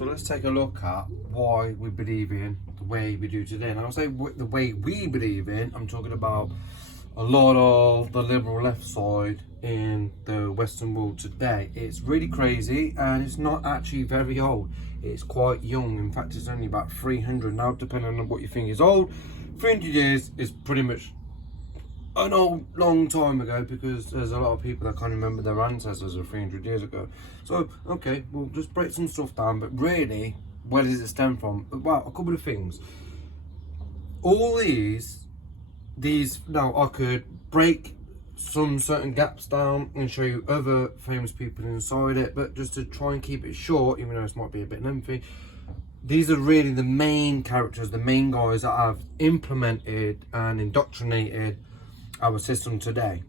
So let's take a look at why we believe in the way we do today. And I'll say the way we believe in, I'm talking about a lot of the liberal left side in the Western world today. It's really crazy, and it's not actually very old. It's quite young. In fact, it's only about 300 now, depending on what you think is old. 300 years is pretty much an old long time ago, because there's a lot of people that can't remember their ancestors of 300 years ago. So okay, we'll just break some stuff down, but really, where does it stem from? Well, a couple of things. All these now, I could break some certain gaps down and show you other famous people inside it, but just to try and keep it short, even though this might be a bit lengthy, these are really the main characters, the main guys that have implemented and indoctrinated our system today.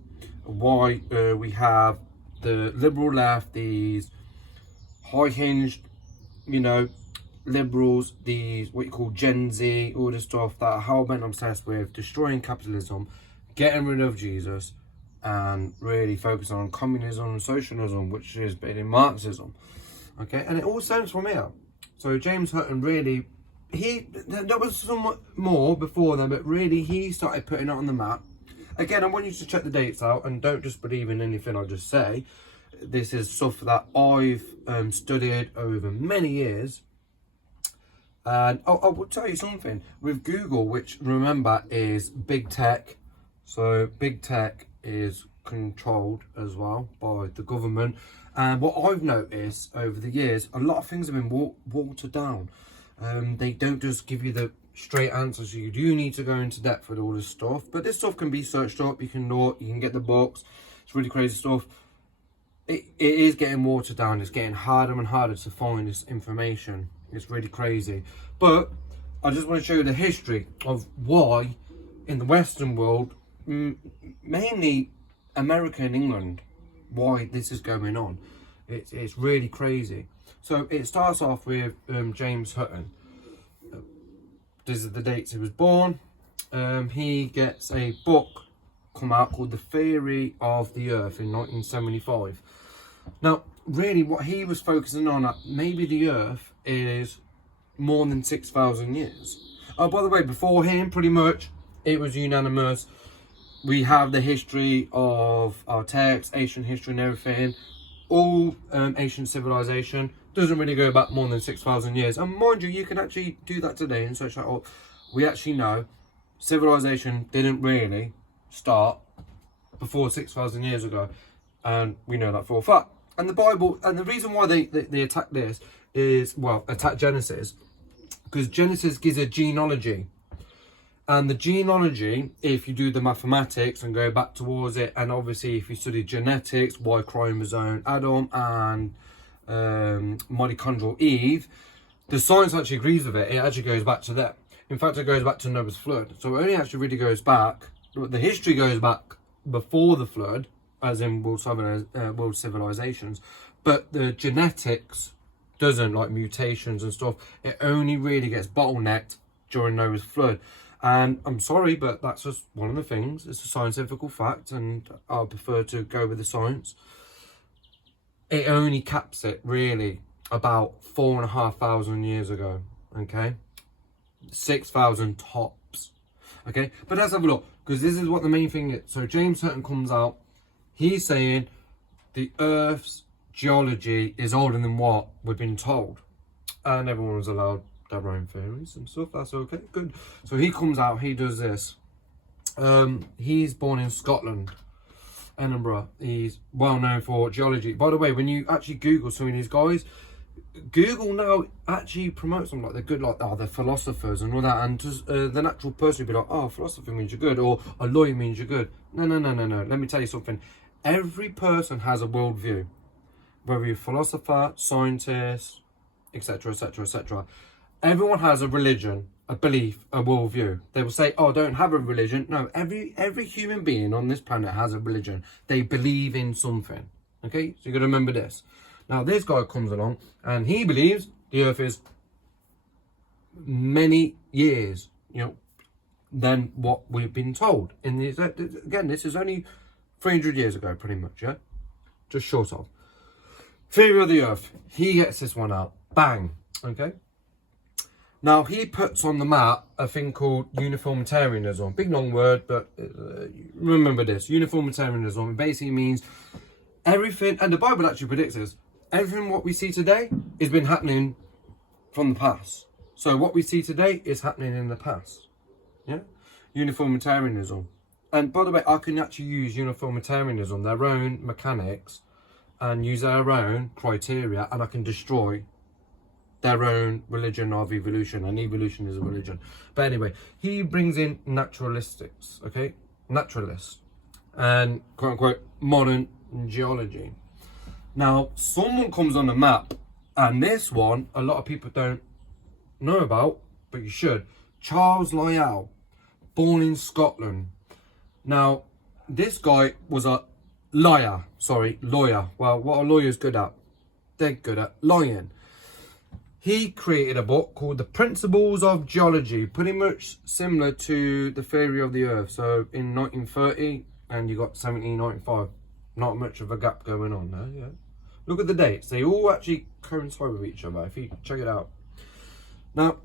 Why we have the liberal left, these high-hinged, liberals, these what you call Gen Z, all this stuff that are hell-bent obsessed with destroying capitalism, getting rid of Jesus, and really focusing on communism and socialism, which is based in Marxism. Okay, and it all stems from here. So James Hutton really, there was somewhat more before then, but really he started putting it on the map. Again, I want you to check the dates out and don't just believe in anything I just say. This is stuff that I've studied over many years. And I will tell you something. With Google, which remember is big tech. So big tech is controlled as well by the government. And what I've noticed over the years, a lot of things have been watered down. They don't just give you the straight answers. You do need to go into depth with all this stuff, but this stuff can be searched up. You can know it, you can get the books. It's really crazy stuff. It is getting watered down. It's getting harder and harder to find this information. It's really crazy. But I just want to show you the history of why in the Western world, mainly America and England, why this is going on. It's really crazy. So it starts off with James Hutton. These are the dates he was born. He gets a book come out called The Theory of the Earth in 1975. Now, really what he was focusing on, maybe the Earth is more than 6,000 years. Oh, by the way, before him, pretty much, it was unanimous. We have the history of our texts, ancient history and everything. All ancient civilization doesn't really go back more than 6,000 years. And mind you, you can actually do that today and search that up. We actually know civilization didn't really start before 6,000 years ago. And we know that for a fact. And the Bible, and the reason why they attack this is, well, attack Genesis, because Genesis gives a genealogy. And the genealogy, if you do the mathematics and go back towards it, and obviously if you study genetics, Y chromosome Adam and mitochondrial Eve, the science actually agrees with it. It actually goes back to that. In fact, it goes back to Noah's flood. So it only actually really goes back, the history goes back before the flood, as in world civilizations, but the genetics doesn't, like mutations and stuff. It only really gets bottlenecked during Noah's flood. And I'm sorry, but that's just one of the things. It's a scientific fact, and I prefer to go with the science. It only caps it, really, about 4,500 years ago, okay? 6,000 tops, okay? But let's have a look, because this is what the main thing is. So James Hutton comes out. He's saying the Earth's geology is older than what we've been told. And everyone was allowed their own theories and stuff. That's okay, good. So he comes out, he does this. He's born in Scotland, Edinburgh. He's well known for geology. By the way, when you actually Google some of these guys, Google now actually promotes them like they're good, like they're philosophers and all that. And just, the natural person would be like, oh, philosophy means you're good, or a lawyer means you're good. No. Let me tell you something. Every person has a worldview, whether you're a philosopher, scientist, etc., etc., etc. Everyone has a religion, a belief, a worldview. They will say, oh, I don't have a religion. No, every human being on this planet has a religion. They believe in something. Okay, so you got to remember this. Now, this guy comes along and he believes the Earth is many years, than what we've been told. And again, this is only 300 years ago, pretty much, yeah? Just short of. Theory of the Earth. He gets this one out. Bang. Okay. Now, he puts on the map a thing called uniformitarianism. Big long word, but remember this. Uniformitarianism basically means everything, and the Bible actually predicts this, everything what we see today has been happening from the past. So what we see today is happening in the past. Yeah? Uniformitarianism. And by the way, I can actually use uniformitarianism, their own mechanics, and use their own criteria, and I can destroy their own religion of evolution, and evolution is a religion. But anyway, he brings in naturalistics, okay? Naturalists, and quote unquote modern geology. Now, someone comes on the map, and this one, a lot of people don't know about, but you should. Charles Lyell, born in Scotland. Now, this guy was a lawyer. Well, what are lawyers good at? They're good at lying. He created a book called The Principles of Geology, pretty much similar to the theory of the Earth. So in 1930, and you got 1795. Not much of a gap going on there, yeah. Look at the dates. They all actually coincide with each other, if you check it out. Now,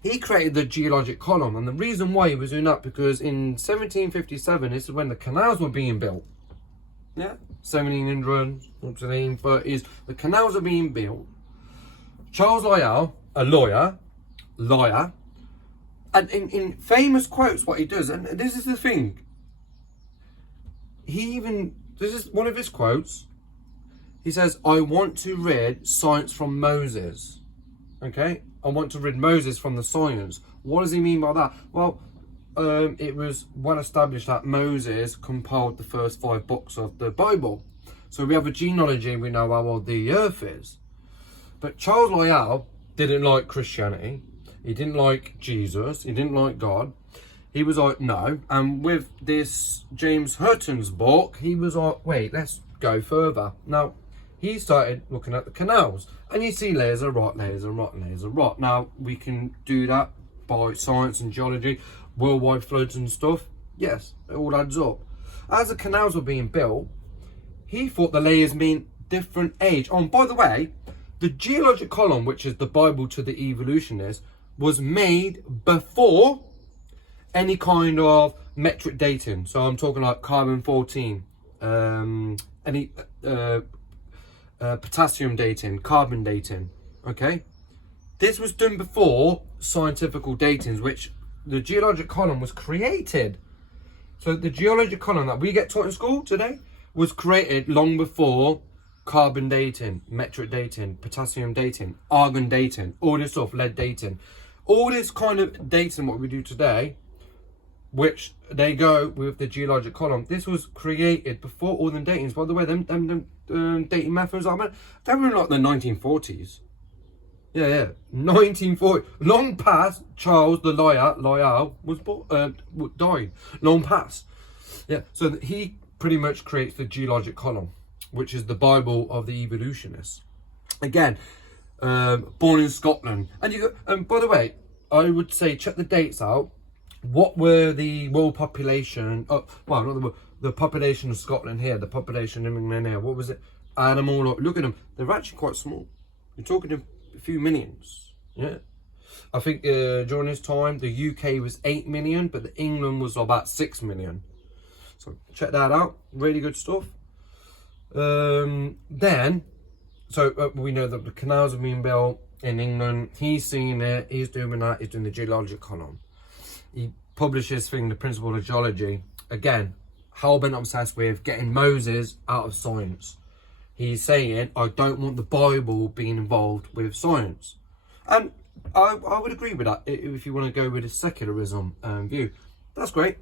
he created the geologic column, and the reason why he was doing that, because in 1757, this is when the canals were being built. Yeah, 1700s, 1730s, the canals are being built. Charles Lyell, a lawyer, and in famous quotes, what he does, and this is the thing, this is one of his quotes, he says, I want to rid science from Moses, okay? I want to rid Moses from the science. What does he mean by that? Well, it was well established that Moses compiled the first 5 books of the Bible. So we have a genealogy, we know how old the earth is. But Charles Lyell didn't like Christianity. He didn't like Jesus. He didn't like God. He was like, no. And with this James Hutton's book, he was like, wait, let's go further. Now, he started looking at the canals. And you see layers of rock, layers of rock, layers of rock. Now, we can do that by science and geology, worldwide floods and stuff. Yes, it all adds up. As the canals were being built, he thought the layers mean different age. Oh, and by the way, the geologic column, which is the Bible to the evolutionists, was made before any kind of metric dating. So I'm talking like carbon-14, potassium dating, carbon dating, okay? This was done before scientific datings, which the geologic column was created. So the geologic column that we get taught in school today was created long before carbon dating, metric dating, potassium dating, argon dating, all this stuff, lead dating. All this kind of dating, what we do today, which they go with the geologic column, this was created before all the datings. By the way, them dating methods, they were in like the 1940s. Yeah, 1940. Long past Charles the Lyell was died. Long past. Yeah, so he pretty much creates the geologic column, which is the Bible of the evolutionists. Again, born in Scotland. And by the way, I would say check the dates out. What were the world population? Well, not the world, the population of Scotland here, the population of England here. What was it? Add them all up. Look at them. They're actually quite small. You're talking a few millions. Yeah. I think during this time, the UK was 8 million, but the England was about 6 million. So check that out. Really good stuff. We know that the canals have been built in England. He's seen it. He's doing that. He's doing the geologic column. He publishes thing, the principle of geology. Again, hell-bent obsessed with getting Moses out of science. He's saying, I don't want the Bible being involved with science. And I would agree with that if you want to go with a secularism view. That's great.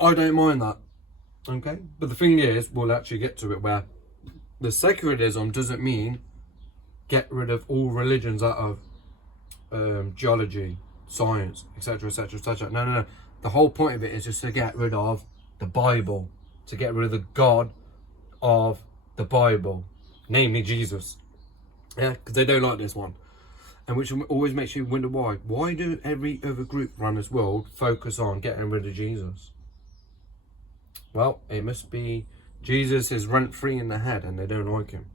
I don't mind that. Okay? But the thing is, we'll actually get to it, where the secularism doesn't mean get rid of all religions out of geology, science, etc, etc, etc. No. The whole point of it is just to get rid of the Bible, to get rid of the God of the Bible, namely Jesus. Yeah, because they don't like this one. And which always makes you wonder why. Why do every other group around this world focus on getting rid of Jesus? Well, it must be Jesus is rent-free in the head and they don't like him.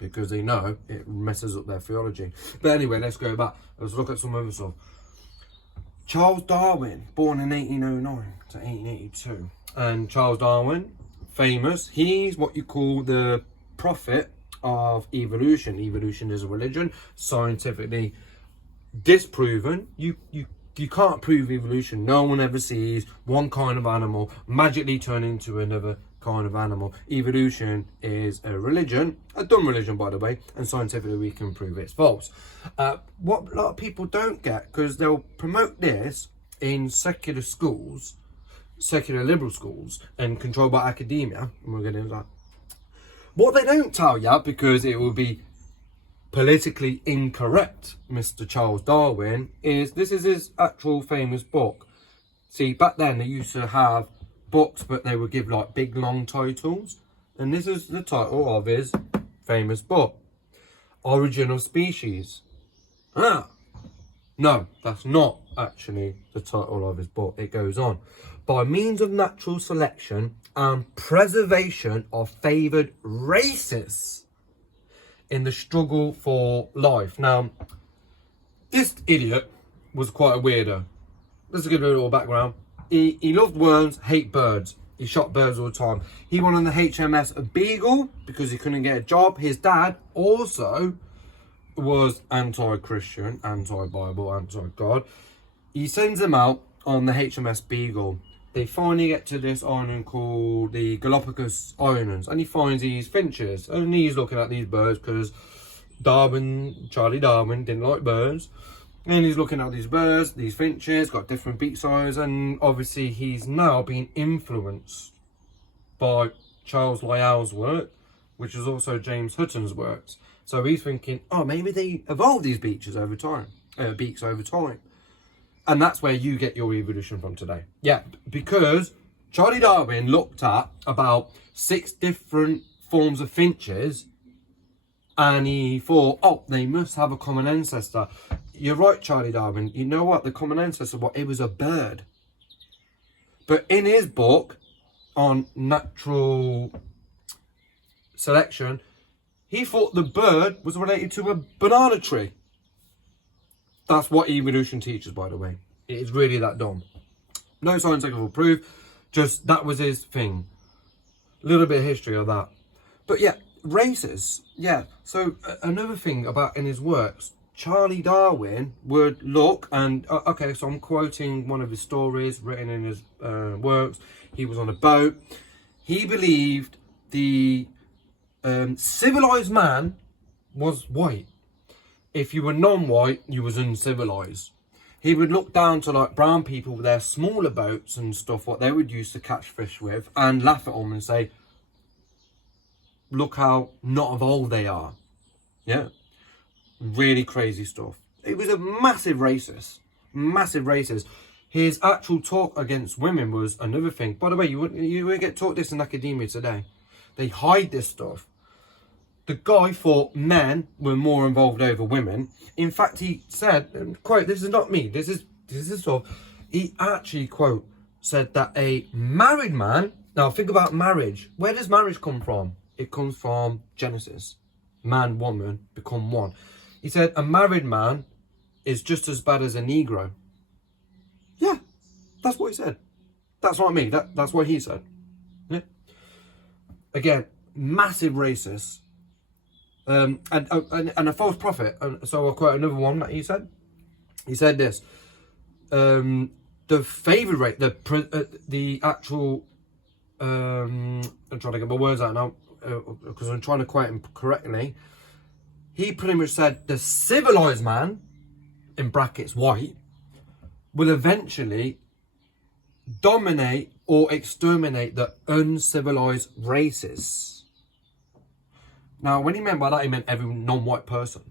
because they know it messes up their theology. But anyway, let's go back. Let's look at some other stuff. Charles Darwin, born in 1809 to 1882. And Charles Darwin, famous, he's what you call the prophet of evolution. Evolution is a religion, scientifically disproven. You can't prove evolution. No one ever sees one kind of animal magically turn into another kind of animal. Evolution is a religion, a dumb religion by the way, and scientifically we can prove it's false. What a lot of people don't get, because they'll promote this in secular schools, secular liberal schools, and controlled by academia, and we're getting that. What they don't tell you, because it will be politically incorrect, Mr. Charles Darwin, is this is his actual famous book. See, back then they used to have books, but they would give like big long titles, and this is the title of his famous book, Origin of Species. No, that's not actually the title of his book. It goes on, by means of natural selection and preservation of favoured races in the struggle for life. Now, this idiot was quite a weirdo. Let's give a little background. He loved worms, hate birds. He shot birds all the time. He went on the HMS Beagle because he couldn't get a job. His dad also was anti-Christian, anti-Bible, anti-God. He sends him out on the HMS Beagle. They finally get to this island called the Galapagos Islands, and he finds these finches, and he's looking at these birds because Charlie Darwin didn't like birds. And he's looking at these birds, these finches, got different beak size, and obviously he's now being influenced by Charles Lyell's work, which is also James Hutton's works. So he's thinking, oh, maybe they evolved these beaks over time. And that's where you get your evolution from today. Yeah, because Charlie Darwin looked at about 6 different forms of finches, and he thought, oh, they must have a common ancestor. You're right, Charlie Darwin. You know what? The common ancestor, it was a bird. But in his book on natural selection, he thought the bird was related to a banana tree. That's what evolution teaches, by the way. It is really that dumb. No scientific proof, just that was his thing. A little bit of history of that. But yeah, races. Yeah, so another thing about in his works, Charlie Darwin would look and, okay, so I'm quoting one of his stories written in his works. He was on a boat. He believed the civilized man was white. If you were non-white, you was uncivilized. He would look down to like brown people with their smaller boats and stuff, what they would use to catch fish with, and laugh at them and say, look how not evolved they are. Yeah. Really crazy stuff. It was a massive racist. Massive racist. His actual talk against women was another thing. By the way, you wouldn't get taught this in academia today. They hide this stuff. The guy thought men were more involved over women. In fact, he said, quote, this is not me, this is sort of, he actually, quote, said that a married man, now think about marriage. Where does marriage come from? It comes from Genesis. Man, woman, become one. He said a married man is just as bad as a Negro. Yeah, that's what he said. That's not me, that's what he said. Yeah. Again, massive racist. And a false prophet. So I'll quote another one that he said. He said this: the favour rate, the actual. I'm trying to get my words out now because I'm trying to quote him correctly. He pretty much said the civilized man, in brackets white, will eventually dominate or exterminate the uncivilized races. Now, when he meant by that, he meant every non-white person.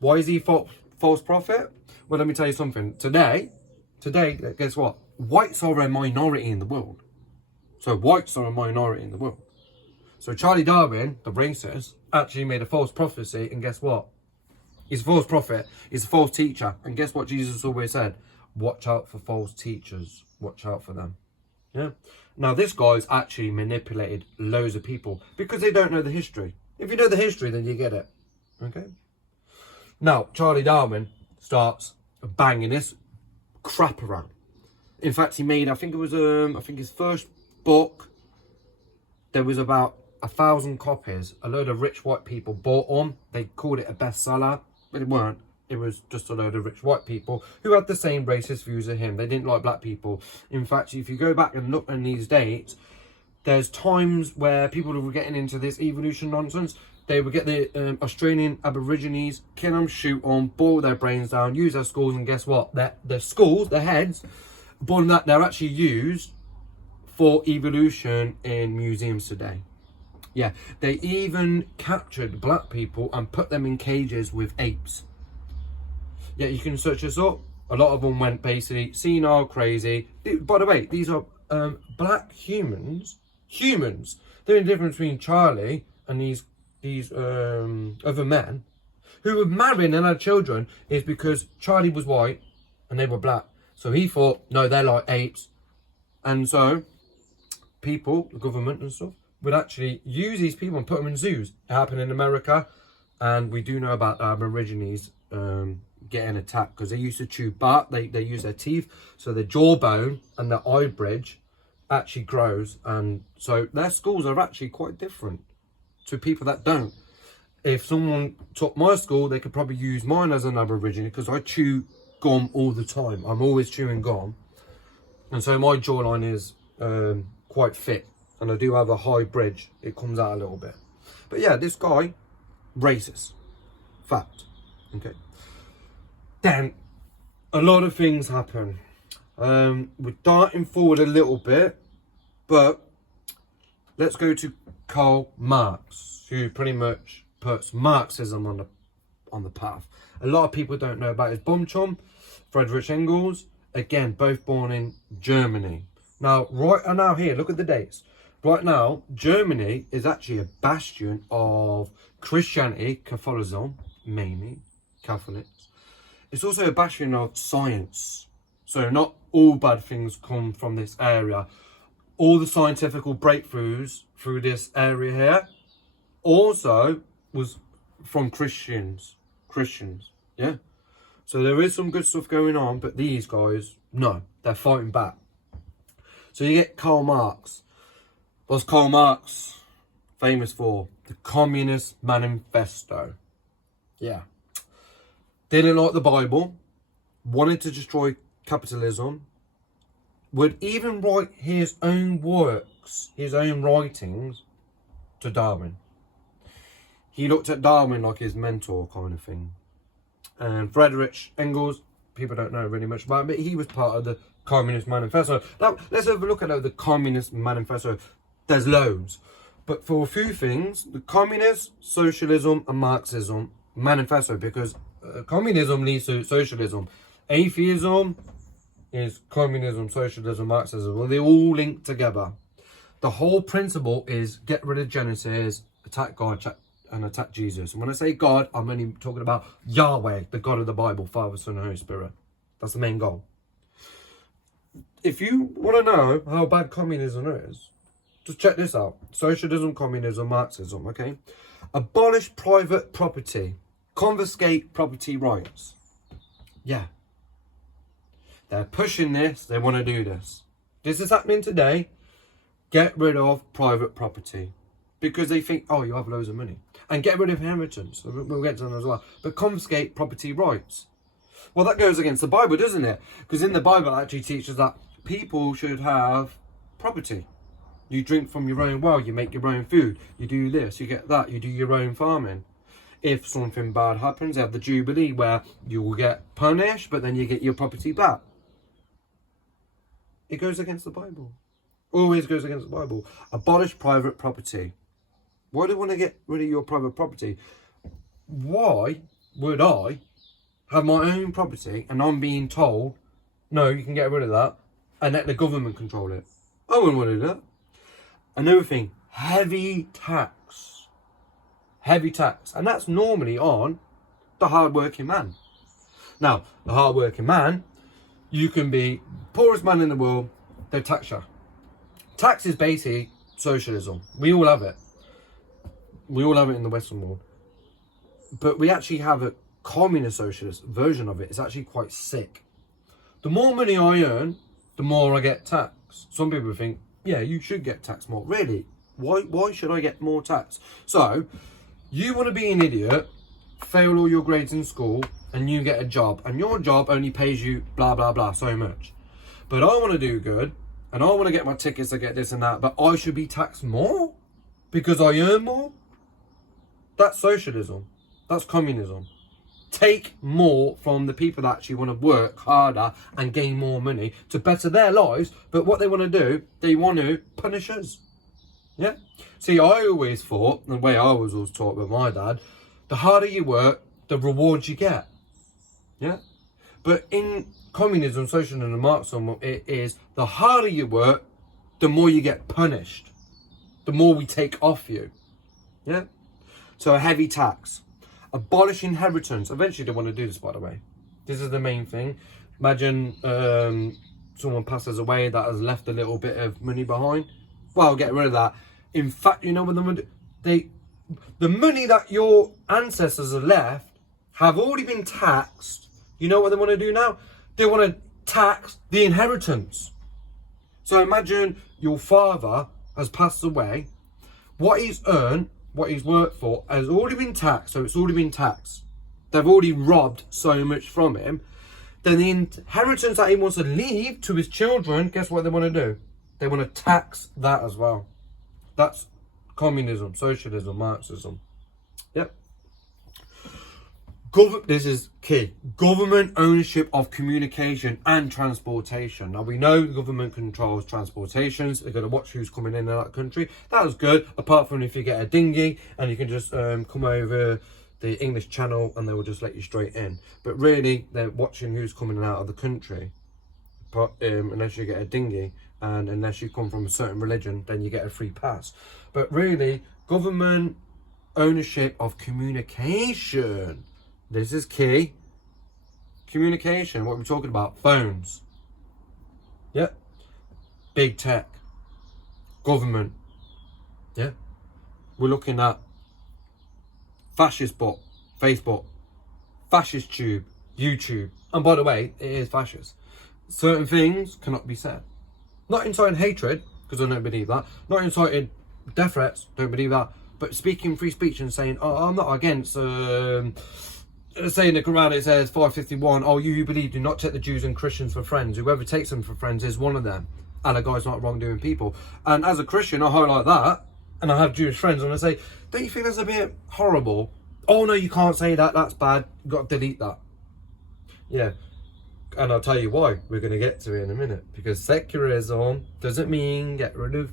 Why is he false prophet? Well, let me tell you something. Today, guess what? Whites are a minority in the world. So whites are a minority in the world. So Charlie Darwin, the racist, actually made a false prophecy, and guess what? He's a false prophet. He's a false teacher. And guess what Jesus always said? Watch out for false teachers. Watch out for them. Yeah. Now, this guy's actually manipulated loads of people because they don't know the history. If you know the history, then you get it. Okay. Now, Charlie Darwin starts banging this crap around. In fact, he made, I think his first book, there was about 1,000 copies. A load of rich white people bought them. They called it a bestseller, but it weren't. It was just a load of rich white people who had the same racist views as him. They didn't like black people. In fact, if you go back and look in these dates, there's times where people were getting into this evolution nonsense. They would get the Australian Aborigines, kill them, shoot them, boil their brains down, use their skulls, and guess what? Their skulls, their heads, but that they're actually used for evolution in museums today. Yeah, they even captured black people and put them in cages with apes. Yeah, you can search this up. A lot of them went basically senile, crazy. By the way, these are black humans. Humans. The only difference between Charlie and these other men who were married and had children is because Charlie was white and they were black. So he thought, no, they're like apes. And so people, the government and stuff, would actually use these people and put them in zoos. It happened in America, and we do know about Aborigines getting attacked because they used to chew bark. They use their teeth, so their jawbone and their eye bridge actually grows, and so their skulls are actually quite different to people that don't. If someone took my skull, they could probably use mine as an Aborigine because I chew gum all the time. I'm always chewing gum, and so my jawline is quite thick, and I do have a high bridge. It comes out a little bit. But yeah, this guy, racist. Fact. Okay. Then, a lot of things happen. We're darting forward a little bit, but let's go to Karl Marx, who pretty much puts Marxism on the path. A lot of people don't know about his bum chum, Friedrich Engels. Again, both born in Germany. Now, right now here, look at the dates. Right now, Germany is actually a bastion of Christianity, Catholicism, mainly Catholics. It's also a bastion of science. So not all bad things come from this area. All the scientific breakthroughs through this area here also was from Christians. Yeah. So there is some good stuff going on, but these guys, no, they're fighting back. So you get Karl Marx. What's Karl Marx famous for? The Communist Manifesto. Yeah. Didn't like the Bible. Wanted to destroy capitalism. Would even write his own works, his own writings, to Darwin. He looked at Darwin like his mentor kind of thing. And Friedrich Engels, people don't know really much about him, but he was part of the Communist Manifesto. Now, let's have a look at the Communist Manifesto. There's loads. But for a few things, the Communist, Socialism and Marxism Manifesto, because communism leads to socialism. Atheism is communism, socialism, Marxism. Well, they all link together. The whole principle is get rid of Genesis, attack God, and attack Jesus. And when I say God, I'm only talking about Yahweh, the God of the Bible, Father, Son, and Holy Spirit. That's the main goal. If you want to know how bad communism is, just check this out. Socialism, communism, Marxism, okay? Abolish private property. Confiscate property rights. Yeah. They're pushing this. They want to do this. This is happening today. Get rid of private property. Because they think, oh, you have loads of money. And get rid of inheritance. We'll get to them as well. But confiscate property rights. Well, that goes against the Bible, doesn't it? Because in the Bible, it actually teaches that people should have property. You drink from your own well. You make your own food. You do this. You get that. You do your own farming. If something bad happens, you have the Jubilee where you will get punished, but then you get your property back. It goes against the Bible. Always goes against the Bible. Abolish private property. Why do you want to get rid of your private property? Why would I have my own property and I'm being told, no, you can get rid of that, and let the government control it? I wouldn't want to do that. Another thing, heavy tax. Heavy tax. And that's normally on the hard-working man. Now, the hard-working man, you can be poorest man in the world, they tax you. Tax is basically socialism. We all have it. We all have it in the Western world. But we actually have a communist socialist version of it. It's actually quite sick. The more money I earn, the more I get taxed. Some people think, yeah, you should get taxed more. Really? Why should I get more tax? So, you want to be an idiot, fail all your grades in school, and you get a job. And your job only pays you blah, blah, blah, so much. But I want to do good, and I want to get my tickets, I get this and that, but I should be taxed more because I earn more? That's socialism. That's communism. Take more from the people that actually want to work harder and gain more money to better their lives. But what they want to do, they want to punish us. Yeah? See, I always thought, the way I was always taught by my dad, the harder you work, the rewards you get. Yeah? But in communism, socialism and Marxism, it is the harder you work, the more you get punished. The more we take off you. Yeah? So a heavy tax. Abolish inheritance. Eventually they want to do this, by the way. This is the main thing. Imagine someone passes away that has left a little bit of money behind. Well, get rid of that. In fact, you know what the money that your ancestors have left have already been taxed. You know what they want to do now? They want to tax the inheritance. So imagine your father has passed away. What he's earned, what he's worked for, has already been taxed. So it's already been taxed. They've already robbed so much from him. Then the inheritance that he wants to leave to his children, guess what they want to do? They want to tax that as well. That's communism, socialism, Marxism. Yep. This is key. Government ownership of communication and transportation. Now, we know the government controls transportations. They're going to watch who's coming in that country. That is good, apart from if you get a dinghy and you can just come over the English Channel and they will just let you straight in. But really, they're watching who's coming out of the country. But unless you get a dinghy and unless you come from a certain religion, then you get a free pass. But really, government ownership of communication. This is key. Communication, what we're talking about, phones. Yeah. Big tech. Government. Yeah. We're looking at fascist bot, Facebook, fascist tube, YouTube. And by the way, it is fascist. Certain things cannot be said. Not inciting hatred, because I don't believe that. Not inciting death threats, don't believe that. But speaking free speech and saying, oh, I'm not against... Say in the Quran it says 551, oh, you who believe do not take the Jews and Christians for friends. Whoever takes them for friends is one of them. Allah guy's not wrongdoing people. And as a Christian, I highlight that, and I have Jewish friends, and I say, don't you think that's a bit horrible? Oh no, you can't say that, that's bad, you've got to delete that. Yeah, and I'll tell you why. We're going to get to it in a minute. Because secularism doesn't mean get rid of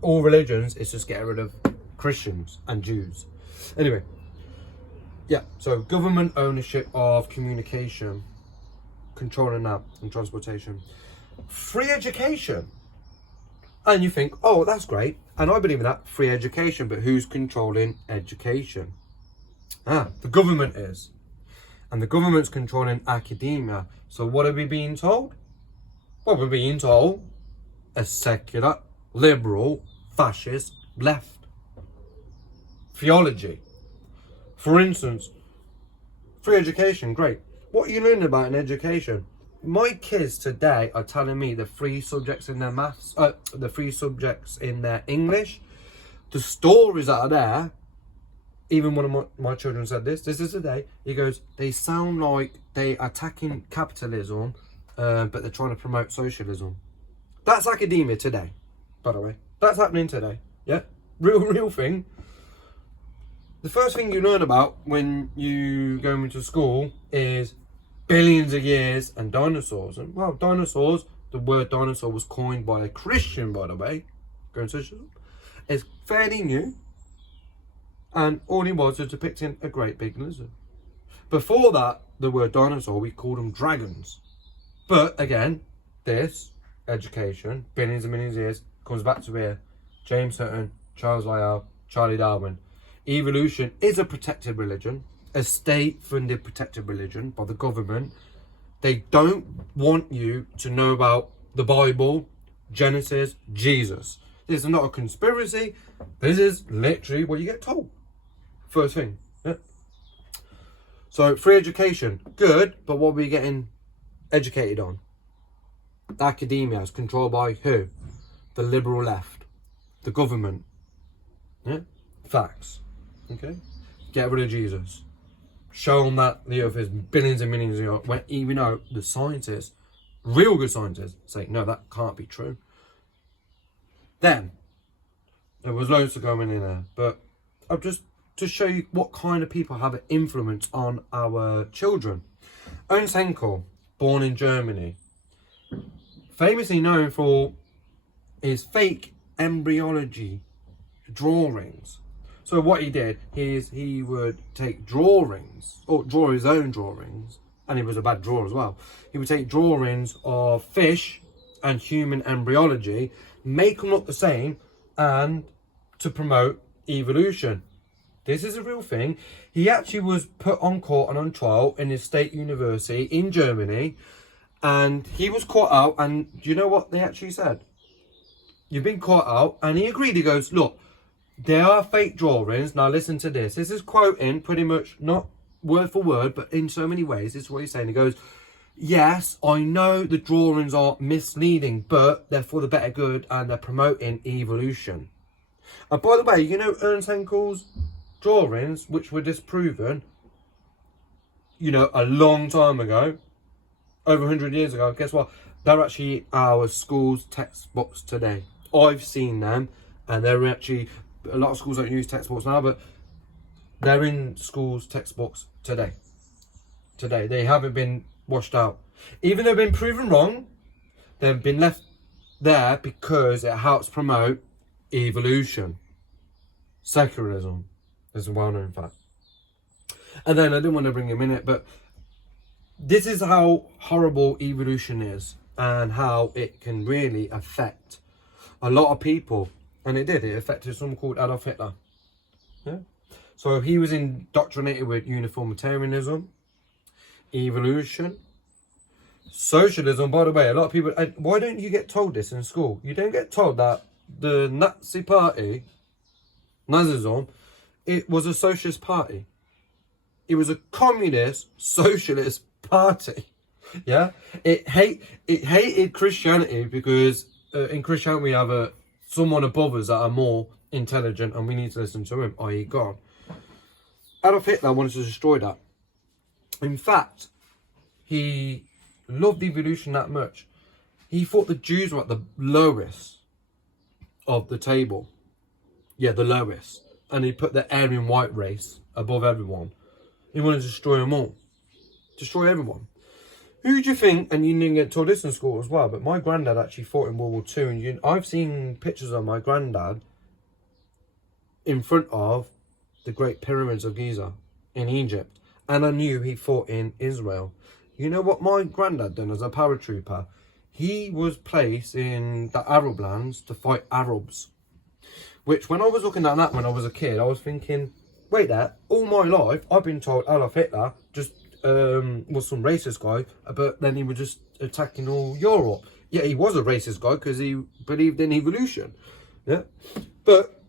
all religions, it's just get rid of Christians and Jews. Anyway. Yeah, so government ownership of communication, controlling that, and transportation. Free education. And you think, oh, that's great. And I believe in that, free education. But who's controlling education? The government is. And the government's controlling academia. So what are we being told? Well, we're being told a secular, liberal, fascist, left theology. For instance, free education, great. What are you learning about in education? My kids today are telling me the free subjects in their maths, the free subjects in their English, the stories that are there. Even one of my children said this is today. He goes, they sound like they are attacking capitalism, but they're trying to promote socialism. That's academia today, by the way. That's happening today. Yeah, real thing. The first thing you learn about when you go into school is billions of years and dinosaurs. And well, dinosaurs, the word dinosaur was coined by a Christian, by the way. Going to socialism. It's fairly new. And all he was depicting a great big lizard. Before that, the word dinosaur, we called them dragons. But again, this education, billions and millions of years, comes back to here. James Hutton, Charles Lyell, Charlie Darwin. Evolution is a protected religion, a state-funded protected religion by the government. They don't want you to know about the Bible, Genesis, Jesus. This is not a conspiracy. This is literally what you get told. First thing. Yeah. So, free education. Good, but what are we getting educated on? Academia is controlled by who? The liberal left. The government. Yeah? Facts. Okay? Get rid of Jesus. Show them that the earth is billions and millions of years, when even though the scientists, real good scientists, say, no, that can't be true. Then, there was loads to go in there, but I've just to show you what kind of people have an influence on our children. Ernst Haeckel, born in Germany, famously known for his fake embryology drawings. So what he did is he would take drawings, or draw his own drawings, and he was a bad drawer as well. He would take drawings of fish and human embryology, make them look the same, and to promote evolution. This is a real thing. He actually was put on court and on trial in his state university in Germany, and he was caught out, and do you know what they actually said? You've been caught out, and he agreed. He goes, look, there are fake drawings. Now listen to this. This is quoting pretty much, not word for word, but in so many ways. This is what he's saying. He goes, yes, I know the drawings are misleading, but they're for the better good, and they're promoting evolution. And by the way, you know Ernst Haeckel's drawings, which were disproven, you know, a long time ago, over 100 years ago, guess what? They're actually our school's textbooks today. I've seen them, and they're actually, a lot of schools don't use textbooks now, but they're in schools' textbooks today. Today, they haven't been washed out. Even though they've been proven wrong, they've been left there because it helps promote evolution. Secularism is a well-known fact. And then I didn't want to bring him in it, but this is how horrible evolution is and how it can really affect a lot of people. And it did. It affected someone called Adolf Hitler. Yeah. So he was indoctrinated with uniformitarianism, evolution, socialism. By the way, a lot of people, why don't you get told this in school? You don't get told that the Nazi party, Nazism, it was a socialist party. It was a communist socialist party. Yeah, it hated Christianity because in Christianity we have someone above us that are more intelligent, and we need to listen to him, i.e. God. Adolf Hitler wanted to destroy that. In fact, he loved evolution that much. He thought the Jews were at the lowest of the table. Yeah, the lowest. And he put the Aryan white race above everyone. He wanted to destroy them all. Destroy everyone. Who do you think, and you didn't get told this in school as well, but my granddad actually fought in World War II, and I've seen pictures of my granddad in front of the Great Pyramids of Giza in Egypt, and I knew he fought in Israel. You know what my granddad done as a paratrooper? He was placed in the Arab lands to fight Arabs. Which, when I was looking at that when I was a kid, I was thinking, wait there, all my life I've been told Adolf Hitler just was some racist guy, but then he was just attacking all Europe. Yeah, he was a racist guy because he believed in evolution. Yeah, but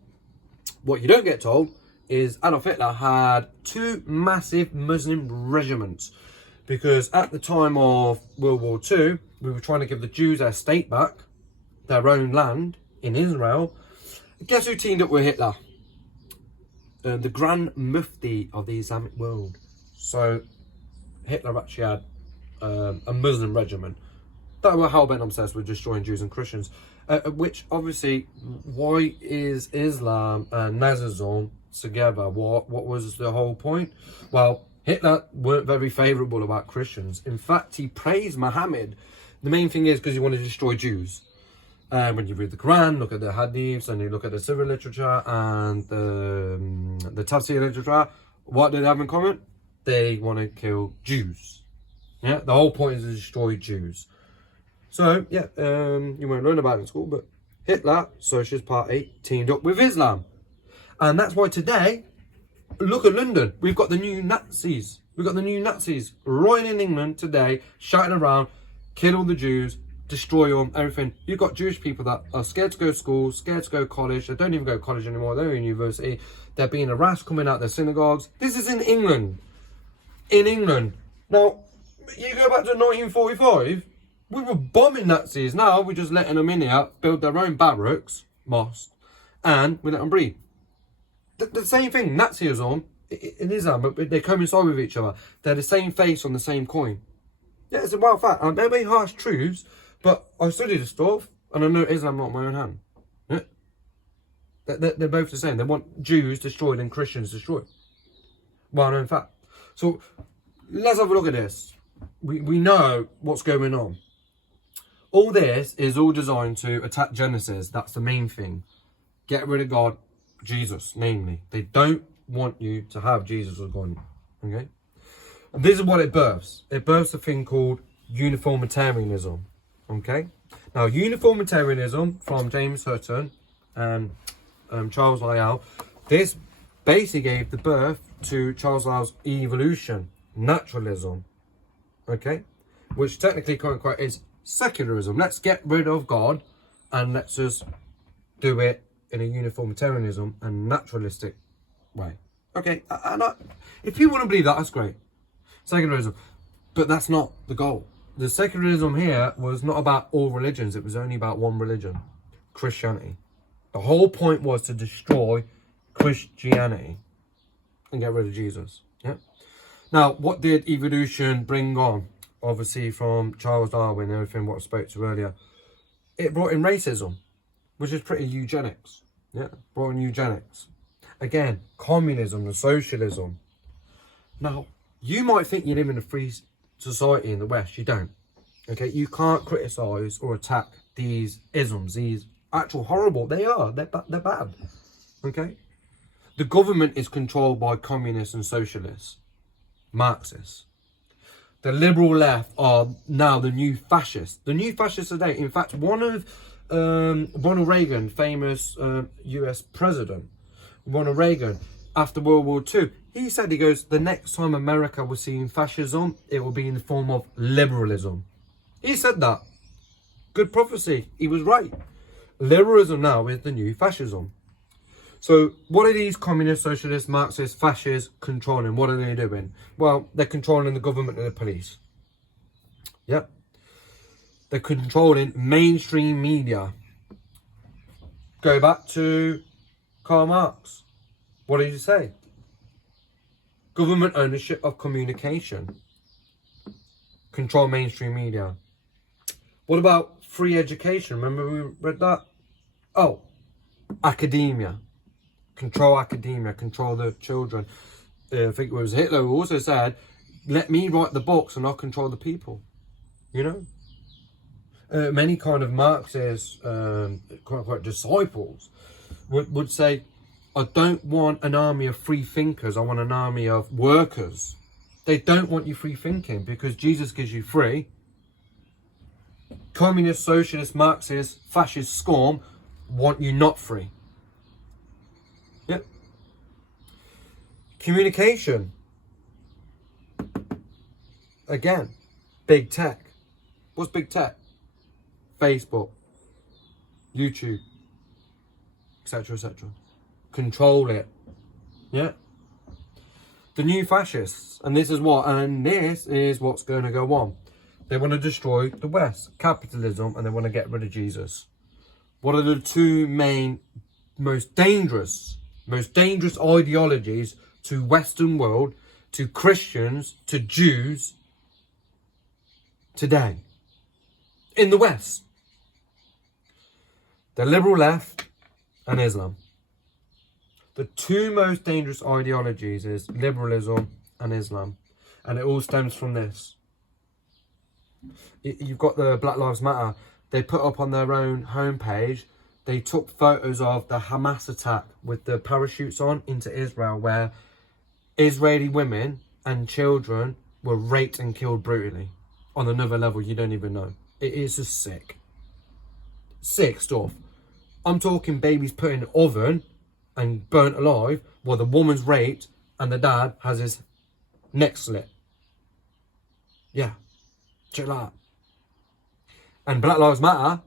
what you don't get told is Adolf Hitler had two massive Muslim regiments, because at the time of World War II, we were trying to give the Jews their state back, their own land in Israel. Guess who teamed up with Hitler? The Grand Mufti of the Islamic world. So Hitler actually had a Muslim regiment that were hell-bent obsessed with destroying Jews and Christians. Which obviously, why is Islam and Nazism together? What was the whole point? Well, Hitler weren't very favourable about Christians. In fact, he praised Muhammad. The main thing is because he wanted to destroy Jews. When you read the Quran, look at the Hadiths, and you look at the Sirah literature and the Tafsir literature, what do they have in common? They want to kill Jews. Yeah, the whole point is to destroy Jews. So, yeah, you won't learn about it in school, but Hitler, Socialist Party, teamed up with Islam. And that's why today, look at London. We've got the new Nazis. We've got the new Nazis right in England today, shouting around, kill all the Jews, destroy them, everything. You've got Jewish people that are scared to go to school, scared to go to college. They don't even go to college anymore. They're in university. They're being harassed coming out their synagogues. This is in England. In England. Now, you go back to 1945, we were bombing Nazis. Now we're just letting them in here, build their own barracks, mosques, and we let them breathe. The same thing, Nazism in Islam, but they coincide with each other. They're the same face on the same coin. Yeah, it's a wild fact. They're very harsh truths, but I studied this stuff, and I know Islam not my own hand. Yeah? They're both the same. They want Jews destroyed and Christians destroyed. Well-known fact. So, let's have a look at this. We know what's going on. All this is all designed to attack Genesis. That's the main thing. Get rid of God, Jesus, namely. They don't want you to have Jesus as God. Okay? And this is what it births. It births a thing called uniformitarianism. Okay? Now, uniformitarianism from James Hutton and Charles Lyell, this basically gave the birth to Charles Lyell's evolution, naturalism. Okay? Which technically, quote unquote, is secularism. Let's get rid of God and let's just do it in a uniformitarianism and naturalistic way. Okay, if you want to believe that, that's great. Secularism. But that's not the goal. The secularism here was not about all religions. It was only about one religion, Christianity. The whole point was to destroy Christianity and get rid of Jesus. Yeah. Now, what did evolution bring on? Obviously, from Charles Darwin and everything what I spoke to earlier. It brought in racism, which is pretty eugenics. Yeah, brought in eugenics. Again, communism and socialism. Now, you might think you live in a free society in the West. You don't. Okay, you can't criticise or attack these isms, these actual horrible. They are. They're bad. Okay? The government is controlled by communists and socialists, Marxists. The liberal left are now the new fascists. The new fascists today. In fact, one of Ronald Reagan, famous US president, Ronald Reagan, after World War II, he said, he goes, the next time America was seeing fascism, it will be in the form of liberalism. He said that. Good prophecy. He was right. Liberalism now is the new fascism. So what are these communists, socialists, Marxists, fascists controlling? What are they doing? Well, they're controlling the government and the police. Yep. They're controlling mainstream media. Go back to Karl Marx. What did he say? Government ownership of communication. Control mainstream media. What about free education? Remember we read that? Oh, academia. Control academia, control the children. I think it was Hitler who also said, let me write the books and I'll control the people. You know? Many kind of Marxist, quote, disciples would say, I don't want an army of free thinkers, I want an army of workers. They don't want you free thinking because Jesus gives you free. Communist, socialist, Marxist, fascist, scorn want you not free. Yep. Communication. Again, big tech. What's big tech? Facebook, YouTube, etc., etc. Control it. Yeah. The new fascists, and this is what's going to go on. They want to destroy the West, capitalism, and they want to get rid of Jesus. What are the two main, most dangerous ideologies to Western world, to Christians, to Jews today in the West? The liberal left and Islam. The two most dangerous ideologies is liberalism and Islam, and it all stems from this. You've got the Black Lives Matter. They put up on their own homepage, they took photos of the Hamas attack with the parachutes on into Israel, where Israeli women and children were raped and killed brutally on another level you don't even know. It is just sick. Sick stuff. I'm talking babies put in the oven and burnt alive while the woman's raped and the dad has his neck slit. Yeah. Check that out. and Black Lives Matter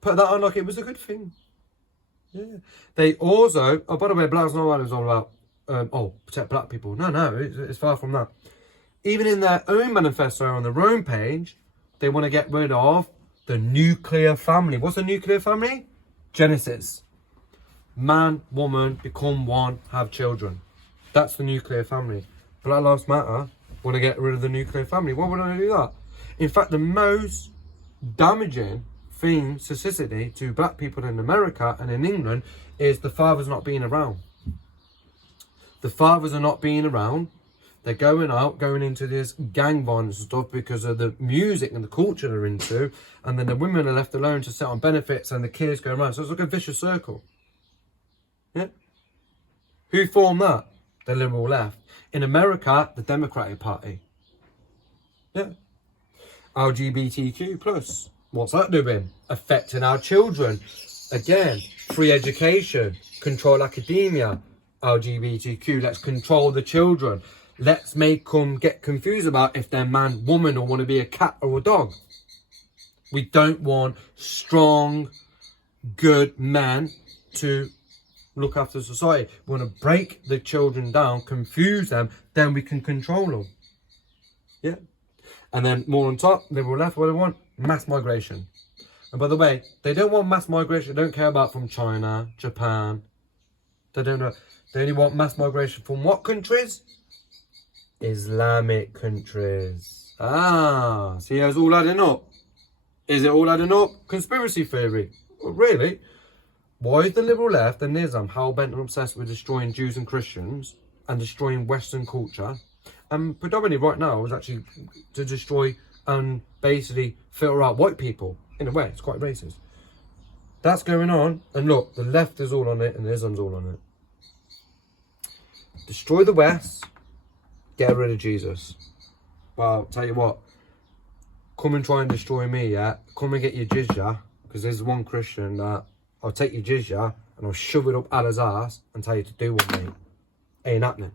put that on like it was a good thing. Yeah. They also, oh, by the way, Black Lives Matter is all about, protect black people. No, it's far from that. Even in their own manifesto on their own page, they want to get rid of the nuclear family. What's the nuclear family? Genesis. Man, woman, become one, have children. That's the nuclear family. Black Lives Matter want to get rid of the nuclear family. Why would I do that? In fact, the most damaging thing statistically to black people in America and in England is the fathers not being around. The fathers are not being around. They're going out, going into this gang violence and stuff because of the music and the culture they're into, and then the women are left alone to sit on benefits and the kids go around. So it's like a vicious circle. Yeah? Who formed that? The liberal left. In America, the Democratic Party. Yeah. LGBTQ plus. What's that doing? Affecting our children. Again, free education, control academia. LGBTQ, let's control the children. Let's make them get confused about if they're man, woman, or want to be a cat or a dog. We don't want strong, good men to look after society. We want to break the children down, confuse them, then we can control them. Yeah. And then more on top, liberal left, what do they want? Mass migration. And by the way, they don't want mass migration. They don't care about from China, Japan. They don't know. They only want mass migration from what countries? Islamic countries. See how it's all adding up? Is it all adding up? Conspiracy theory. Well, really? Why is the liberal left and Islam hell-bent and obsessed with destroying Jews and Christians and destroying Western culture? And predominantly right now is actually to destroy and basically filter out white people. In a way, it's quite racist. That's going on. And look, the left is all on it and Islam's all on it. Destroy the West, get rid of Jesus. Well, tell you what, come and try and destroy me, yeah? Come and get your jizya, because there's one Christian that I'll take your jizya and I'll shove it up Allah's ass and tell you to do one, mate. Ain't happening.